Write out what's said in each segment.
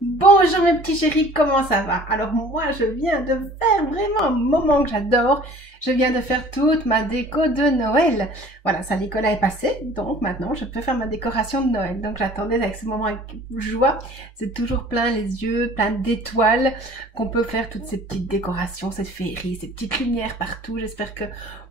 Bonjour mes petits chéris, comment ça va? Alors moi je viens de faire vraiment un moment que j'adore. Je viens de faire toute ma déco de Noël. Voilà, ça Nicolas est passé, donc maintenant je peux faire ma décoration de Noël. Donc j'attendais avec ce moment avec joie. C'est toujours plein les yeux, plein d'étoiles qu'on peut faire toutes ces petites décorations, cette féerie, ces petites lumières partout. J'espère que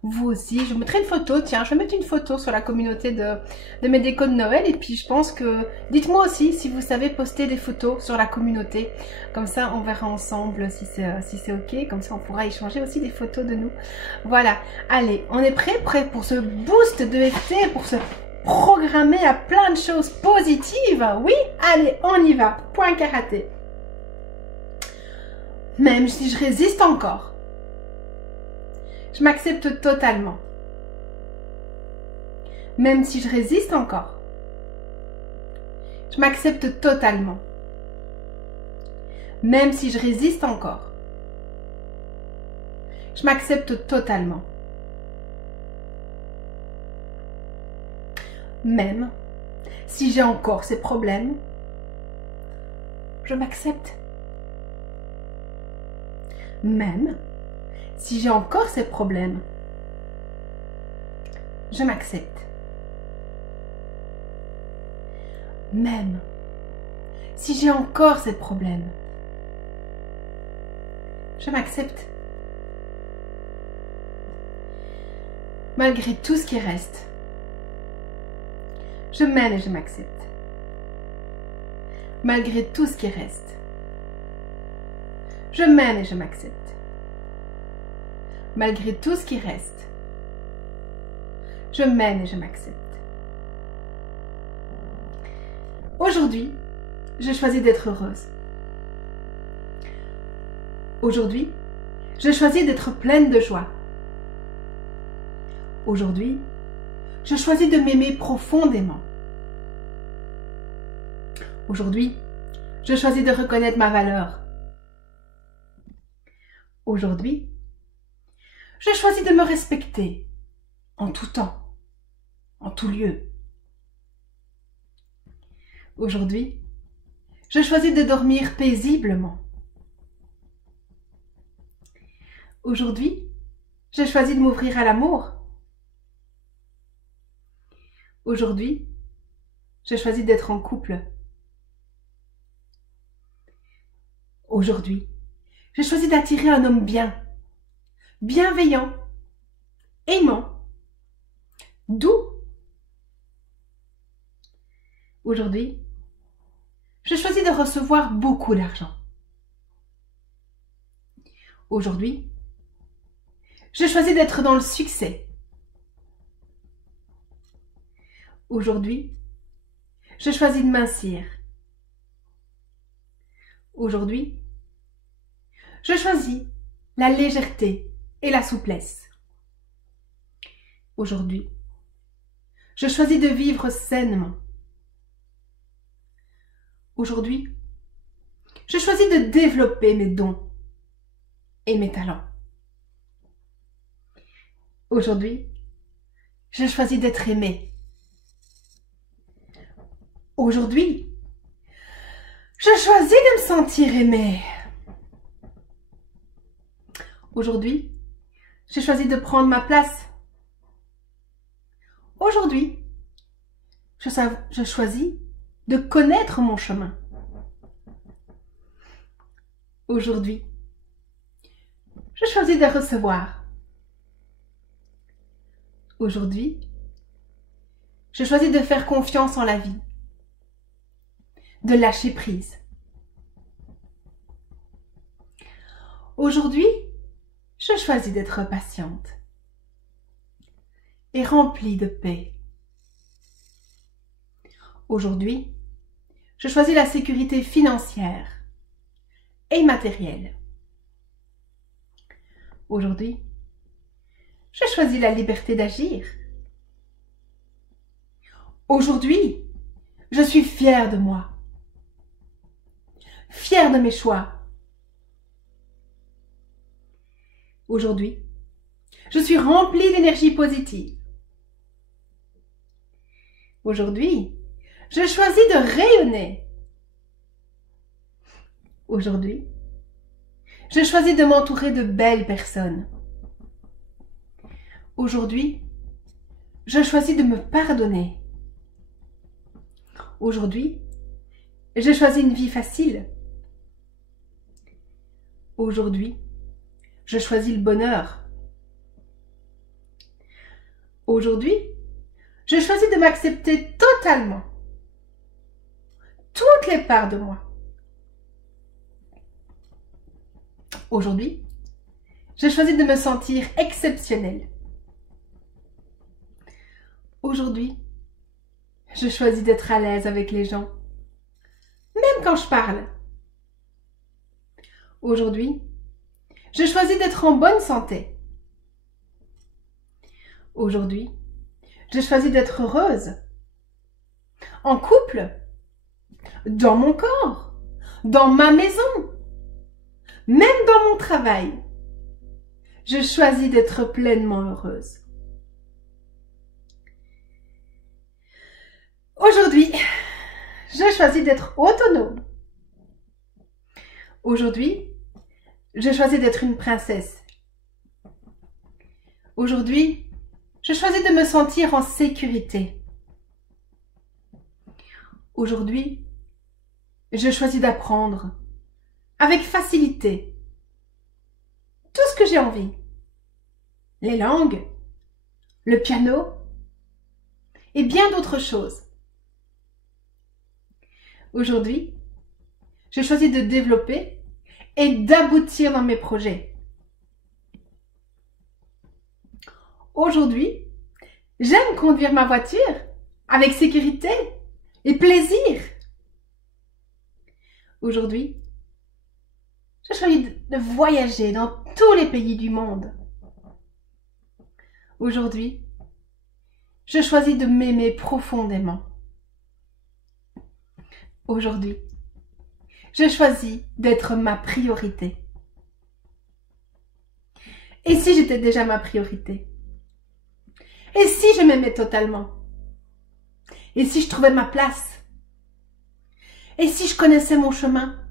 vous aussi. Je vous mettrai une photo, tiens, je vais mettre une photo sur la communauté de mes décos de Noël. Et puis je pense que, dites-moi aussi si vous savez poster des photos sur la communauté. Comme ça, on verra ensemble si c'est ok. Comme ça, on pourra échanger aussi des photos de nous. Voilà. Allez, on est prêt pour ce boost de FT, pour se programmer à plein de choses positives. Oui? Allez, on y va. Point karaté. Même si je résiste encore, je m'accepte totalement. Même si je résiste encore, je m'accepte totalement. Même si je résiste encore, je m'accepte totalement. Même si j'ai encore ces problèmes, je m'accepte. Même si j'ai encore ces problèmes, je m'accepte. Même si j'ai encore ces problèmes, je m'accepte. Malgré tout ce qui reste, je m'aime et je m'accepte. Malgré tout ce qui reste, je m'aime et je m'accepte. Malgré tout ce qui reste, je m'aime et je m'accepte. Aujourd'hui, je choisis d'être heureuse. Aujourd'hui, je choisis d'être pleine de joie. Aujourd'hui, je choisis de m'aimer profondément. Aujourd'hui, je choisis de reconnaître ma valeur. Aujourd'hui, je choisis de me respecter en tout temps, en tout lieu. Aujourd'hui, je choisis de dormir paisiblement. Aujourd'hui, je choisis de m'ouvrir à l'amour. Aujourd'hui, je choisis d'être en couple. Aujourd'hui, je choisis d'attirer un homme bien, bienveillant, aimant, doux. Aujourd'hui, je choisis de recevoir beaucoup d'argent. Aujourd'hui, je choisis d'être dans le succès. Aujourd'hui, je choisis de mincir. Aujourd'hui, je choisis la légèreté et la souplesse. Aujourd'hui, je choisis de vivre sainement. Aujourd'hui, je choisis de développer mes dons et mes talents. Aujourd'hui, je choisis d'être aimée. Aujourd'hui, je choisis de me sentir aimée. Aujourd'hui, j'ai choisi de prendre ma place. Aujourd'hui, je choisis de connaître mon chemin. Aujourd'hui, je choisis de recevoir. Aujourd'hui, je choisis de faire confiance en la vie, de lâcher prise. Aujourd'hui, je choisis d'être patiente et remplie de paix. Aujourd'hui, je choisis la sécurité financière et matérielle. Aujourd'hui, je choisis la liberté d'agir. Aujourd'hui, je suis fière de moi, fière de mes choix. Aujourd'hui, je suis remplie d'énergie positive. Aujourd'hui, je choisis de rayonner. Aujourd'hui, je choisis de m'entourer de belles personnes. Aujourd'hui, je choisis de me pardonner. Aujourd'hui, je choisis une vie facile. Aujourd'hui, je choisis le bonheur. Aujourd'hui, je choisis de m'accepter totalement. Toutes les parts de moi. Aujourd'hui, je choisis de me sentir exceptionnelle. Aujourd'hui, je choisis d'être à l'aise avec les gens, même quand je parle. Aujourd'hui, je choisis d'être en bonne santé. Aujourd'hui, je choisis d'être heureuse. En couple, dans mon corps, dans ma maison, même dans mon travail. Je choisis d'être pleinement heureuse. Aujourd'hui, je choisis d'être autonome. Aujourd'hui, je choisis d'être une princesse. Aujourd'hui, je choisis de me sentir en sécurité. Aujourd'hui, je choisis d'apprendre avec facilité tout ce que j'ai envie. Les langues, le piano et bien d'autres choses. Aujourd'hui, je choisis de développer et d'aboutir dans mes projets. Aujourd'hui, j'aime conduire ma voiture avec sécurité et plaisir. Aujourd'hui, je choisis de voyager dans tous les pays du monde. Aujourd'hui, je choisis de m'aimer profondément. Aujourd'hui, je choisis d'être ma priorité. Et si j'étais déjà ma priorité? Et si je m'aimais totalement? Et si je trouvais ma place? Et si je connaissais mon chemin?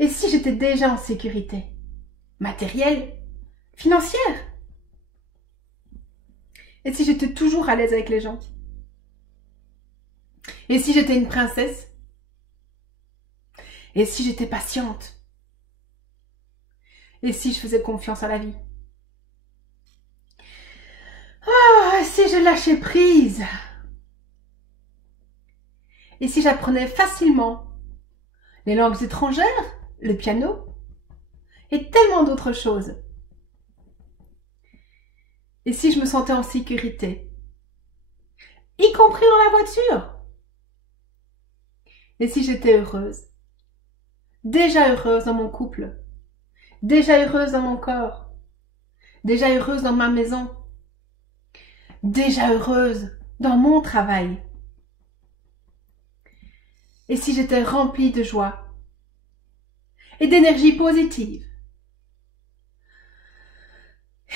Et si j'étais déjà en sécurité? Matérielle? Financière? Et si j'étais toujours à l'aise avec les gens? Et si j'étais une princesse? Et si j'étais patiente? Et si je faisais confiance à la vie? Oh, et si je lâchais prise? Et si j'apprenais facilement les langues étrangères, le piano et tellement d'autres choses? Et si je me sentais en sécurité, y compris dans la voiture? Et si j'étais heureuse? Déjà heureuse dans mon couple, déjà heureuse dans mon corps, déjà heureuse dans ma maison, déjà heureuse dans mon travail. Et si j'étais remplie de joie et d'énergie positive?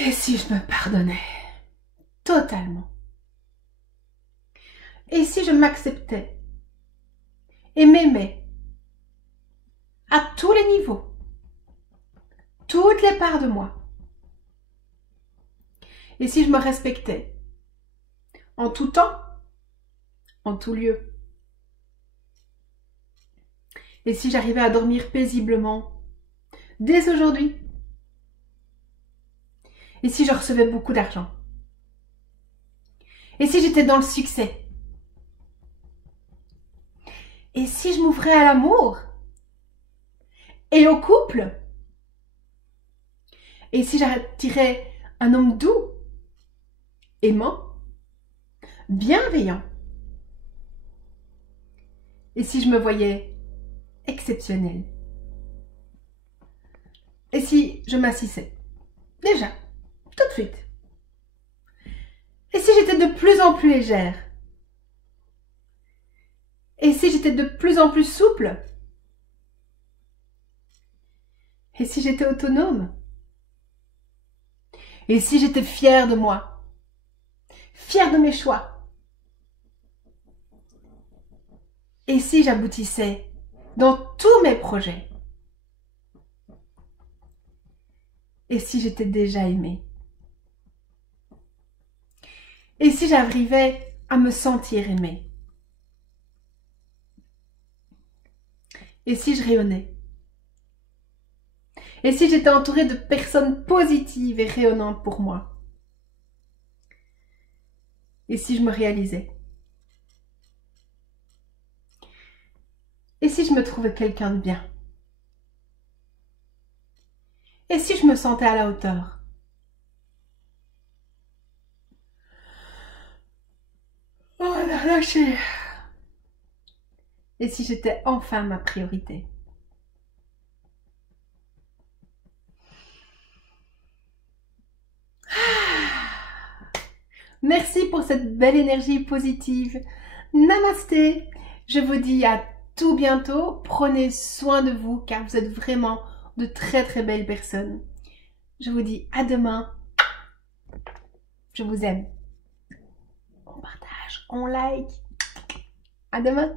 Et si je me pardonnais totalement? Et si je m'acceptais et m'aimais à tous les niveaux, toutes les parts de moi? Et si je me respectais en tout temps, en tout lieu? Et si j'arrivais à dormir paisiblement dès aujourd'hui? Et si je recevais beaucoup d'argent? Et si j'étais dans le succès? Et si je m'ouvrais à l'amour et au couple? Et si j'attirais un homme doux, aimant, bienveillant? Et si je me voyais exceptionnelle? Et si je m'assisais déjà, tout de suite? Et si j'étais de plus en plus légère? Et si j'étais de plus en plus souple? Et si j'étais autonome? Et si j'étais fière de moi? Fière de mes choix? Et si j'aboutissais dans tous mes projets? Et si j'étais déjà aimée? Et si j'arrivais à me sentir aimée? Et si je rayonnais? Et si j'étais entourée de personnes positives et rayonnantes pour moi? Et si je me réalisais? Et si je me trouvais quelqu'un de bien? Et si je me sentais à la hauteur? Oh là là, et si j'étais enfin ma priorité? Merci pour cette belle énergie positive. Namasté. Je vous dis à tout bientôt. Prenez soin de vous car vous êtes vraiment de très très belles personnes. Je vous dis à demain. Je vous aime. On partage, on like. À demain.